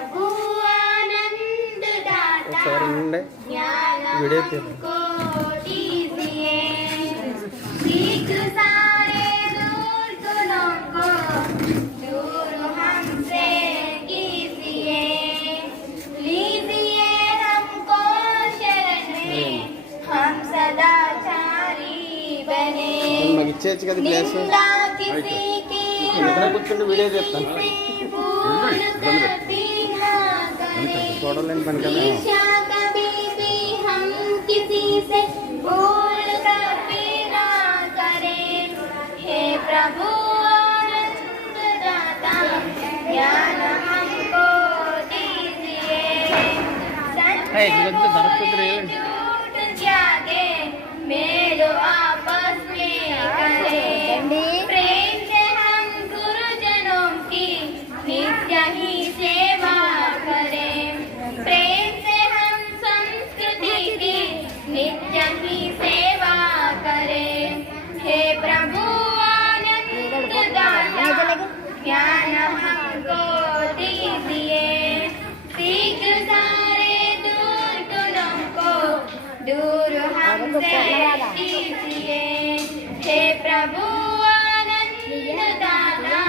प्रभु आनंद दाता ज्ञान हमको दीजिए, सीख सारे दूर गुनों को दूर हमसे कीजिए, लीजिए हमको शरण में हम सदाचारी बने, निंदा किसी की भूल कभी ना करें, ईर्ष्या कभी भी हम किसी से भूल कभी ना करें। हे प्रभु आनंद दाता ज्ञान हमको दीजिए, झूठ त्यागे मेल आपस में करें, प्रेम से हम गुरुजनों की नित्य ही सेवा करें, प्रेम से हम संस्कृति की नित्य ही सेवा करें। हे प्रभु आनंद दाता ज्ञान हमको दीजिए, सीख सारे दूर गुनों को दूर हमसे कीजिए। हे प्रभु आनंद दाता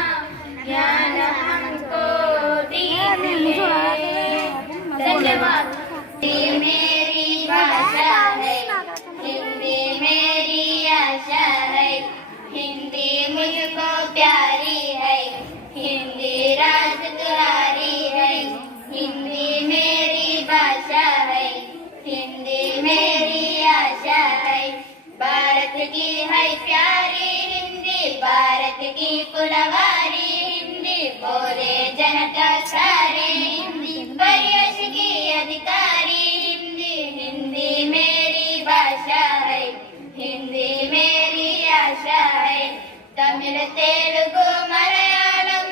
ज्ञान हमको दीजिए। धन्यवाद। हिंदी मेरी भाषा है, हिंदी मेरी आशा है, हिंदी मुझको प्यारी है, हिंदी राजद्वारी है, हिंदी मेरी भाषा है, हिंदी मेरी आशा है, भारत की है प्यारी हिंदी, भारत की फुलवारी हिंदी, बोले जनता सारे हिंदी, परियश की अधिकारी हिंदी, हिंदी मेरी भाषा है, हिंदी मेरी आशा है, तमिल तेलुगु मलयालम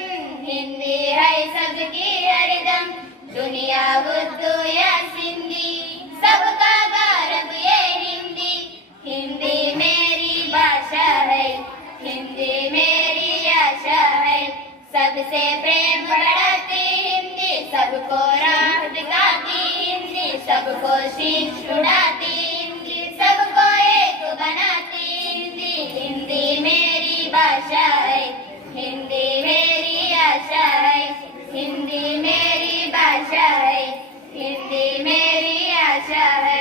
हिंदी है सबकी हरदम, दुनिया उर्दू या सिंधी सबका गौरव ये हिंदी, हिंदी मेरी भाषा है, हिंदी मेरी आशा है, सबसे प्रेम बढ़ाती हिंदी, सबको राह दिखाती हिंदी, सबको शीश उड़ाती हिंदी, सबको एक बनाती हिंदी, हिंदी मेरी भाषा है, हिंदी मेरी आशा है, हिंदी मेरी भाषा है, हिंदी मेरी आशा है।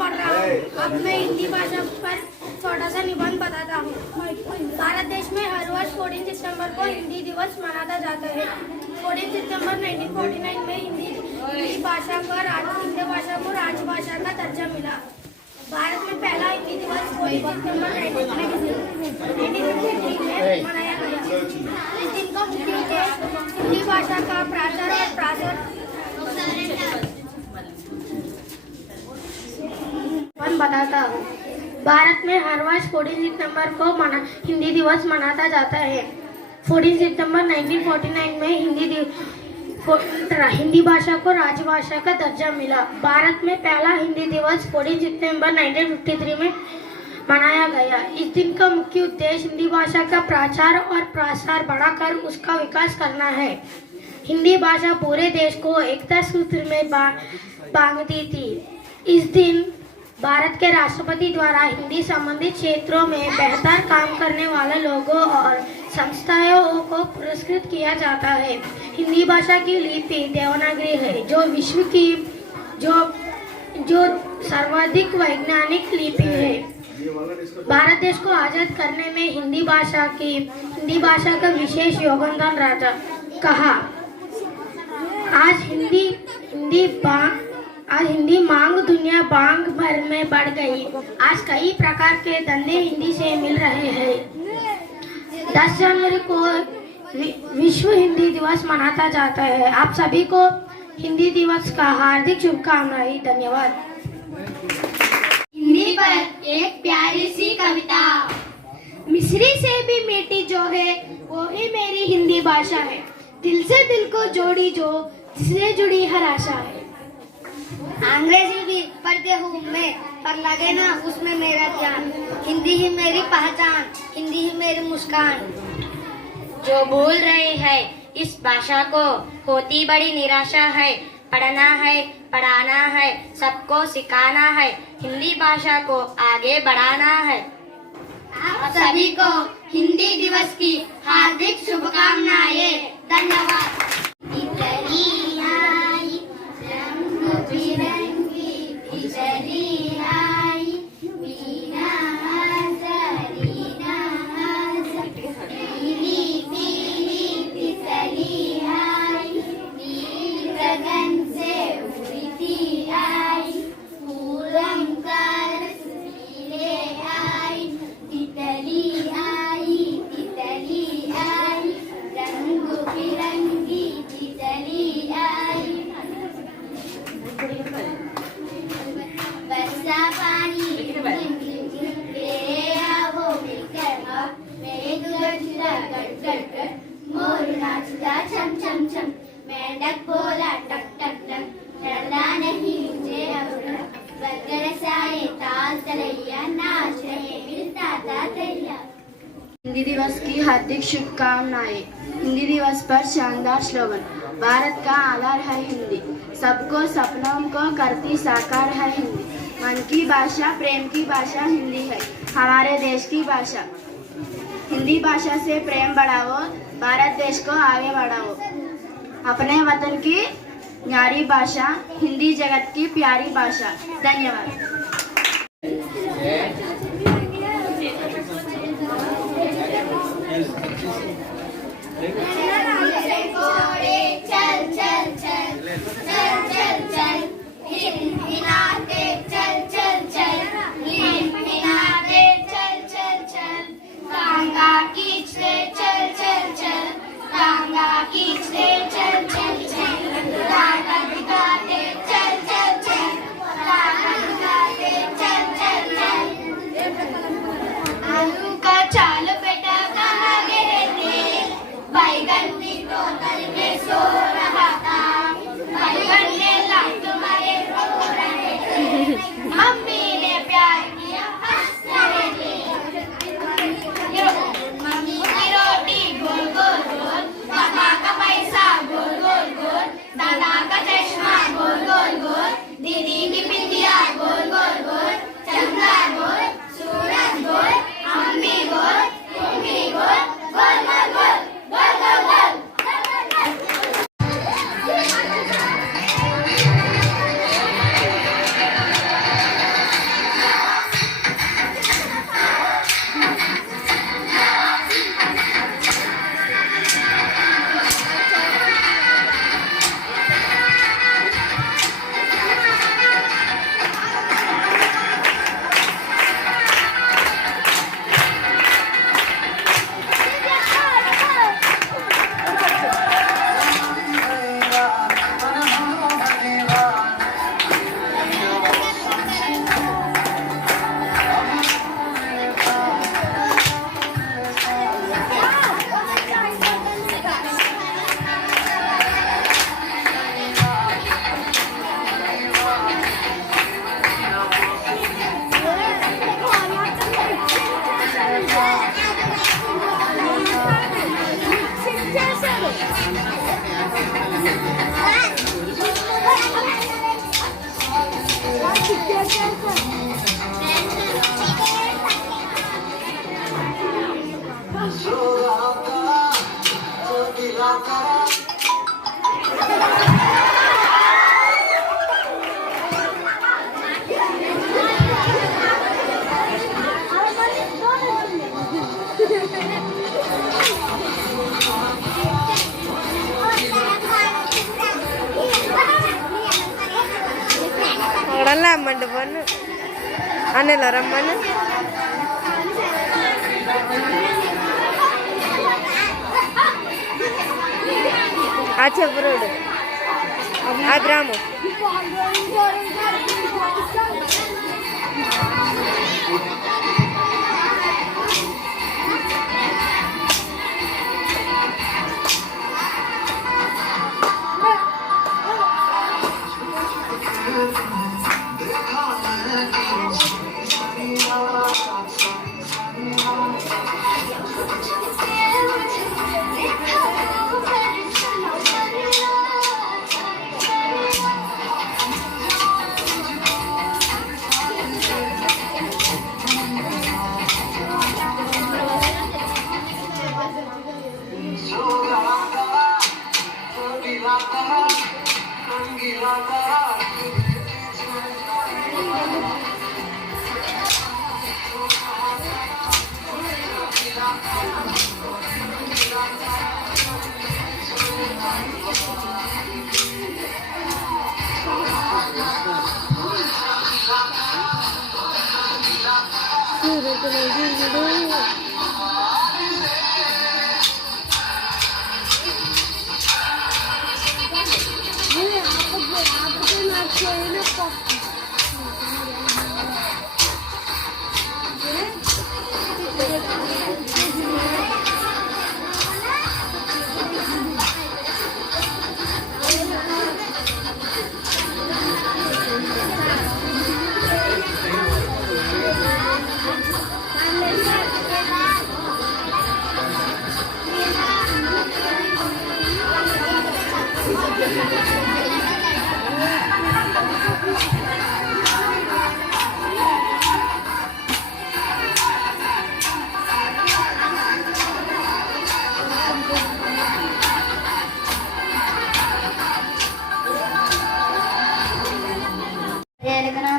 पढ़ रहा हूँ। अब मैं हिंदी भाषा पर छोटा सा निबंध बताता हूँ। भारत देश में हर वर्ष 14 सितंबर को हिंदी दिवस मनाया जाता है। 14 सितंबर 1949 में हिंदी भाषा को राजभाषा का दर्जा मिला। भारत में पहला हिंदी दिवस 14 सितंबर 1953 में मनाया गया। इस दिन को मुख्य उद्देश्य हिंदी भाषा का प्रचार और प्रसार बताता हूँ। भारत में हर वर्ष 14 सितंबर को हिंदी दिवस मनाया जाता है। 14 सितंबर 1949 में हिंदी भाषा को राजभाषा का दर्जा मिला। भारत में पहला हिंदी दिवस 14 सितंबर 1953 में मनाया गया। इस दिन का मुख्य उद्देश्य हिंदी भाषा का प्रचार और प्रसार बढ़ाकर उसका विकास करना है। हिंदी भाषा पूरे देश को एकता सूत्र में बांधती थी। इस दिन भारत के राष्ट्रपति द्वारा हिंदी संबंधित क्षेत्रों में बेहतर काम करने वाले लोगों और संस्थाओं को पुरस्कृत किया जाता है। हिंदी भाषा की लिपि देवनागरी है, जो विश्व की जो सर्वाधिक वैज्ञानिक लिपि है। भारत देश को आजाद करने में हिंदी भाषा का विशेष योगदान रहा। कहा आज हिंदी मांग दुनिया भाग भर में बढ़ गई। आज कई प्रकार के धंधे हिंदी से मिल रहे हैं। 10 जनवरी को विश्व हिंदी दिवस मनाता जाता है। आप सभी को हिंदी दिवस का हार्दिक शुभकामनाएं। धन्यवाद। हिंदी पर एक प्यारी सी कविता। मिस्री से भी मीठी जो है वो ही मेरी हिंदी भाषा है। दिल से दिल को जोड़ी जो जिससे जुड़ी हर आशा है। अंग्रेजी भी पढ़ते हूँ मैं, पर लगे ना उसमें मेरा ध्यान। हिंदी ही मेरी पहचान, हिंदी ही मेरी मुस्कान। जो भूल रहे हैं इस भाषा को होती बड़ी निराशा है। पढ़ना है, पढ़ाना है, सबको सिखाना है। हिंदी भाषा को आगे बढ़ाना है। आप सभी को हिंदी दिवस की हार्दिक शुभकामनाएं। धन्यवाद। मेंढक बोला टक टक टक, डरना नहीं मुझे अब बरगद साए ताल तलैया, नाच रहे मिलता था दरिया। हिंदी दिवस की हार्दिक शुभकामनाएं। हिंदी दिवस पर शानदार स्लोगन। भारत का आधार है हिंदी, सबको सपनों को करती साकार है हिंदी। मन की भाषा, प्रेम की भाषा हिंदी है, हमारे देश की भाषा। हिंदी भाषा से प्रेम बढ़ाओ, भारत देश को आगे बढ़ाओ। अपने वतन की न्यारी भाषा, हिंदी जगत की प्यारी भाषा। धन्यवाद। आलू का चाल बेटा कहाँ गिरे थे, बैगन అన్నెల రమ్మని ఆ చెప్పురోడు ఆ గ్రామం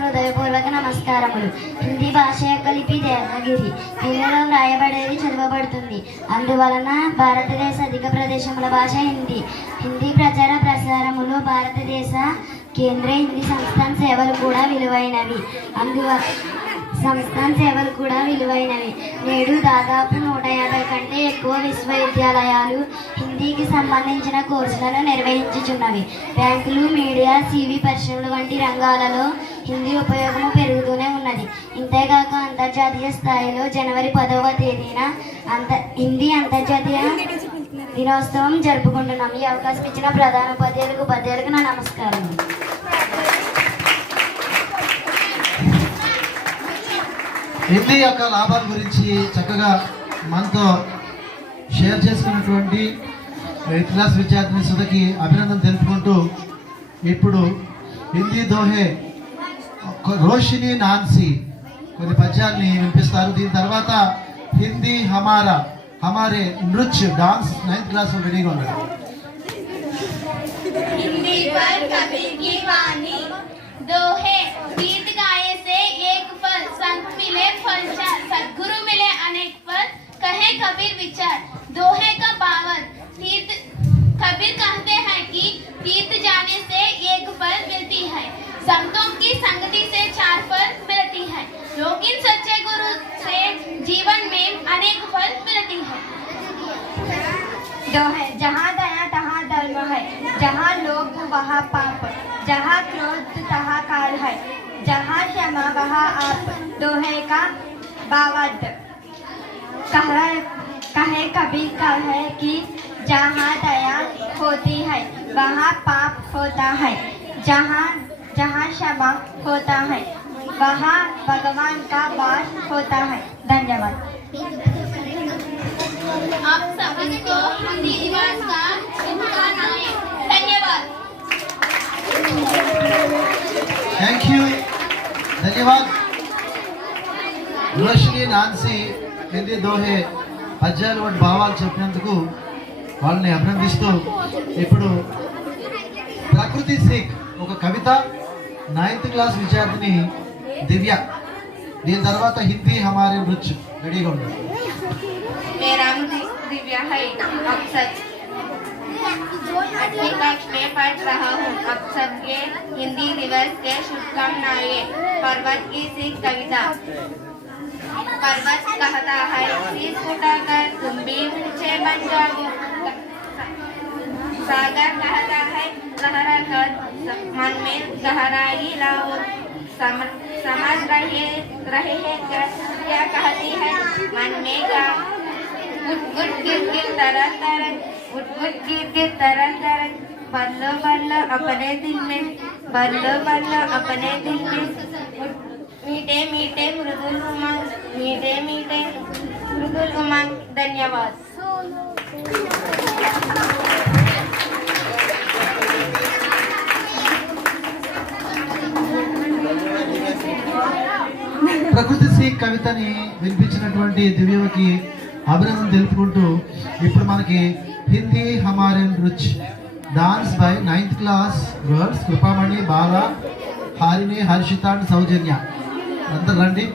హృదయపూర్వక నమస్కారములు. హిందీ భాష యొక్క లిపి దేవగిరి. దీనిలో వ్రాయబడేది చదవబడుతుంది. అందువలన భారతదేశ అధిక ప్రదేశముల భాష హిందీ. హిందీ ప్రచార ప్రసారములు భారతదేశ కేంద్రీయ హిందీ సంస్థాన్ సేవలు కూడా విలువైనవి. నేడు దాదాపు 150 కంటే ఎక్కువ విశ్వవిద్యాలయాలు హిందీకి సంబంధించిన కోర్సులను నిర్వహించుచున్నవి. బ్యాంకులు, మీడియా, సివి పరిశ్రమలు వంటి రంగాలలో హిందీ ఉపయోగం పెరుగుతూనే ఉన్నది. ఇంతేగాక అంతర్జాతీయ స్థాయిలో జనవరి 10వ తేదీన హిందీ అంతర్జాతీయ దినోత్సవం జరుపుకుంటున్నాం. ఈ అవకాశం ఇచ్చిన ప్రధాన ఉపాధ్యాయులకు నా నమస్కారం. హిందీ యొక్క లాభాల గురించి చక్కగా మనతో షేర్ చేసుకున్నటువంటి 8th క్లాస్ విద్యార్థిని సుధకి అభినందన తెలుపుకుంటూ ఇప్పుడు హిందీ దోహే రోషిని నాన్సీ కొన్ని పద్యాల్ని వినిపిస్తారు. దీని తర్వాత హిందీ హమారే నృత్య డాన్స్ 9th క్లాస్ రెడీగా ఉన్నారు. हिंदी पर कबीर की वाणी दोहे गीत गाए से एक फल संत मिले फल चार सद्गुरु मिले अनेक फल कहे कबीर विचार दोहे का बावत तीर्थ कबीर कहते हैं कि तीर्थ जाने से एक फल मिलती है संतों की संगति से 4 फल मिलती है लेकिन सच्चे गुरु से जीवन में अनेक फल मिलती है. दोहे जहाँ दया तहाँ धर्म है जहाँ लोभ वहाँ पाप जहाँ क्रोध तहाँ काल है जहाँ क्षमा वहाँ आप दोहे का बावत कहे कबीर कहे कि जहाँ दया होती है वहाँ पाप होता है जहाँ क्षमा होता है वहाँ भगवान का वास होता है. धन्यवाद. आप सभी को हिंदी दिवस का शुभकामनाएं. धन्यवाद. థ్యాంక్ యూ, ధన్యవాద్. రోషిని నాన్సీ హిందీ దోహే పద్యాలు వంటి భావాలు చెప్పినందుకు వాళ్ళని అభినందిస్తూ ఇప్పుడు ప్రకృతి సిక్ ఒక కవిత 9th క్లాస్ విద్యార్థిని దివ్య. దీని తర్వాత హిందీ హమారే నృత్య రెడీగా ఉన్నారు. मेरा नाम दिव्या है. अब सच 8वीं कक्षा में पढ़ रहा हूँ। अब सबके हिंदी दिवस के शुभकामनाएं। पर्वत की सीख कविता। पर्वत कहता है शीश उठाकर तुम भी ऊंचे बन जाओ। सागर कहता है लहरा कर मन में गहराई लाओ। समझ रहे हैं क्या कहती है मन में क्या। उठ उठ गिर तरह तरह उठ उठ गिर तरह तरह। बल्लो बल्लो अपने दिल में बल्लो बल्लो अपने दिल में। मीठे मीठे मृदुल उमंग मीठे मीठे मृदुल उमंग। धन्यवाद। ప్రకృతి సీక్ కవితని వినిపించినటువంటి దివ్యవకి అభినందన తెలుపుకుంటూ ఇప్పుడు మనకి హిందీ హమారే రుచ్ dance by 9th class girls Krupamani Bala Harini Harshitha and Soujanya అందరు రండి.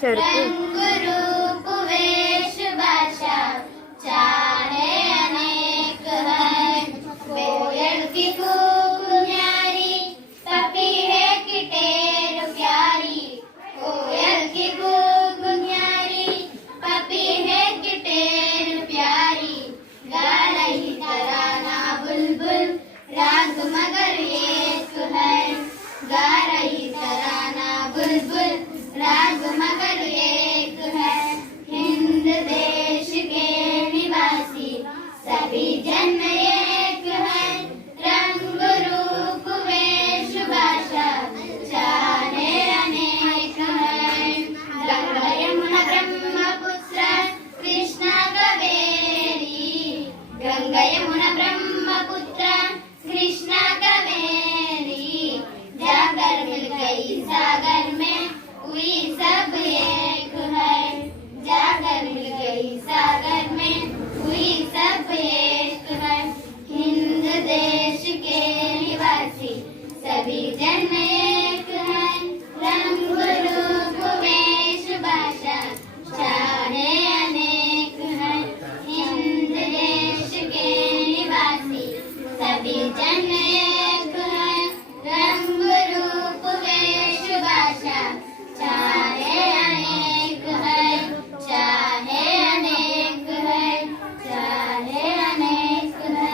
చెరుకు रंग रूप वेश भाषा चाहे अनेक है। कोयल की कूक न्यारी पपीहे की टेर प्यारी। कोयल की कूक न्यारी पपीहे की टेर प्यारी। गा रही तराना बुलबुल राग मगर एक है। गा रही तराना बुलबुल राग मगर एक है। हिंद देश के निवासी सभी जन एक है। रंग रूप वेश भाषा चाहे अनेक है। गंगा यमुना ब्रह्मपुत्र कृष्णा कावेरी। गंगा यमुना ब्रह्मपुत्र कृष्णा कावेरी। जाकर मिल गई सागर में हुई सब एक है। जाकर मिल गई सागर में हुई सब एक है। हिंद देश के निवासी सभी जन एक है। रंग रूप वेश भाषा चाहे अनेक है। हिंद देश के निवासी सभी जन एक है। रंग रूप वेश भाषा चाहे अनेक है। चाहे अनेक है। चाहे अनेक है।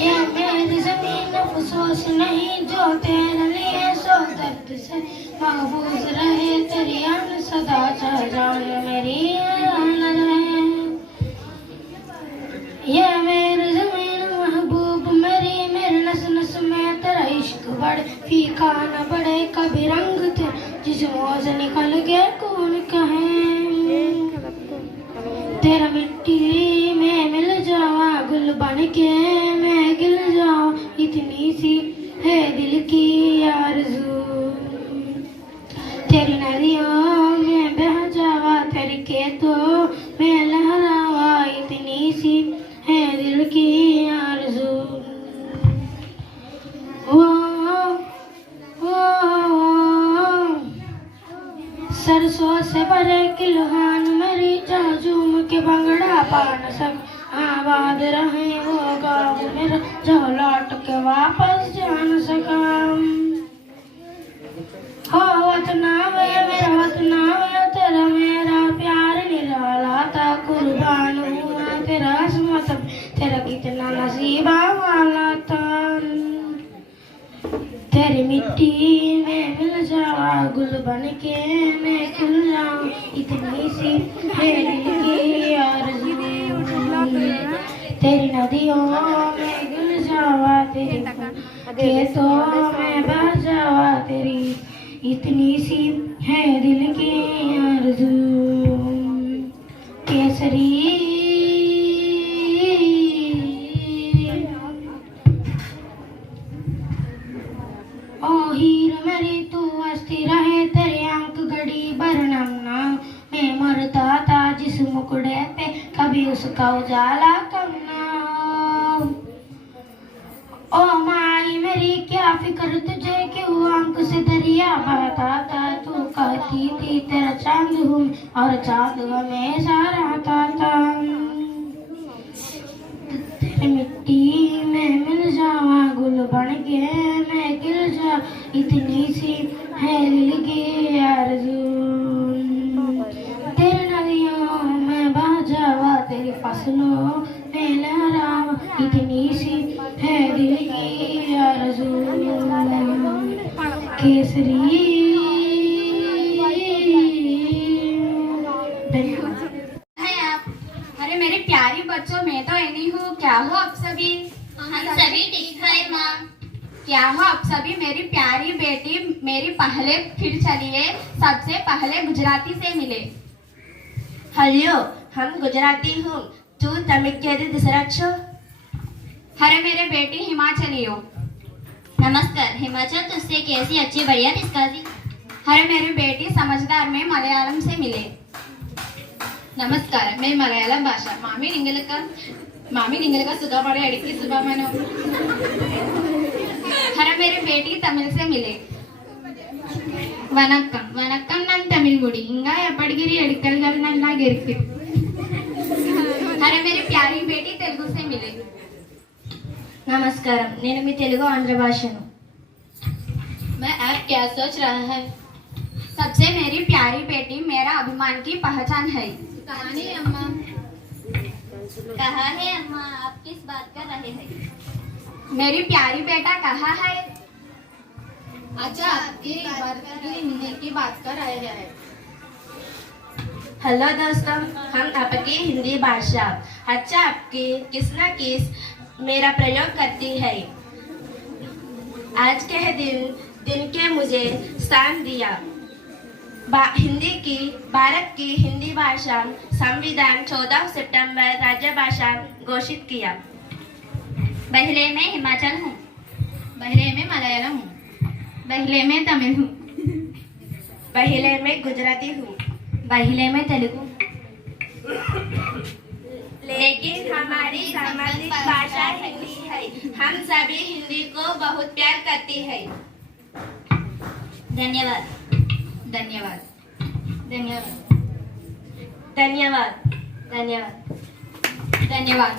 ये मेरी जमीन अफसोस नहीं जो तेरे लिए सो दर्द से महफूज रहे। तेरी आन सदा चाह जान मेरी आन रहे। ये मेरी जमीन महबूब मेरी मेरे नस नस में तेरा इश्क बढ़े। फीका न पड़े कभी रंग थे जिस्मों से निकल के कौन कहे। तेरा मिट्टी में मिल जावा गुल बन के मैं गिल जाऊं। इतनी सी है दिल की आरज़ू। तेरी नदियों में बह जावा तेरे खेतों में लहरावा। इतनी सी है दिल की आरज़ू। वो सरसों से भरे किलहान मेरी जाजूम के भंगड़ा पान सब आबाद रहे। वो गाँव मेरा जो लौट के वापस जान सका। हो वतना वे मेरा वतना वे तेरा मेरा प्यार निराला था। कुर्बान हुआ तेरा असमत तेरा कितना नसीबा वाला था। तेरी मिट्टी में मिल जावा गुल बन के मैं खिल जाऊं। इतनी सी है दिल की आरज़ू। तेरी नदियों में गिर जावा तेरी खेतों में बह जावा तेरी। इतनी सी है दिल की आरज़ू। केसरी ओ हीर मेरी तू हंसती रहे। तेरे आंख घड़ी बरनमना मैं मरता था जिस मुकड़े पे कभी उसका उजाला कम ना हो। ओ माई मेरी क्या फिक्र तुझे क्यों आंख से दरिया बहता था। तू कहती थी तेरा चांद हूँ और चांद हमेशा रहता था। तेरी मिट्टी में मिल जावा गुल बन के मैं गिर जा। इतनी सी है दिल की आरज़ू। तेरी नदियों में बह जावा तेरी फसलों में लहरावा। इतनी सी है दिल की आरज़ू। केसरी है आप। अरे मेरे प्यारी बच्चों मैं तो एनी हूँ। क्या हो आप सभी? हम सभी ठीक है माँ। क्या हो आप सभी? मेरी प्यारी बेटी मेरी पहले फिर चलिए सबसे पहले गुजराती से मिले। हलो हम गुजराती हूँ तू तमिल के दूसरा छो। अरे मेरे बेटी हिमाचली हो। नमस्कार हिमाचल तुझसे कैसी अच्छी बढ़िया निष्कासी। अरे मेरी बेटी समझदार में मलयालम से मिले। നമസ്കാരം मैं मलयालम भाषा मामी നിങ്ങൾക്ക് സുഖമാണ് ഇടയ്ക്ക് സുഖമാണോ. अरे मेरी बेटी तमिल से मिले। வணக்கம் நான் தமிழ் గుడి ఇంకా ఎప్పటిగిరి ఎడికలగలనన్నా గిరికి अरे मेरी प्यारी बेटी तेलुगु से मिलेगी నమస్కారం, నేను మీ తెలుగు ఆంధ్ర భాషను. मैं आप क्या सोच रहा है सबसे मेरी प्यारी बेटी मेरा अभिमान की पहचान है. कहानी अम्मा कहा है अम्मा, आप किस बात कर रहे हैं? मेरी प्यारी बेटा कहाँ है? अच्छा आपकी भारत की हिंदी की बात कर रहे हैं. हेलो दोस्तों, हम आपकी हिंदी भाषा अच्छा आपकी किस न किस मेरा प्रयोग करती है. आज के दिन के मुझे स्थान दिया. हिंदी की भारत की हिंदी भाषा संविधान 14 सितंबर राज्य भाषा घोषित किया. पहले मैं हिमाचल हूँ, पहले में मलयालम हूँ, पहले में तमिल हूँ, पहले मैं गुजराती हूँ, पहले मैं तेलुगु. लेकिन हमारी सामाजिक भाषा हिंदी है. हम सभी हिंदी को बहुत प्यार करती है. धन्यवाद. धन्यवाद. धन्यवाद. धन्यवाद. धन्यवाद. धन्यवाद.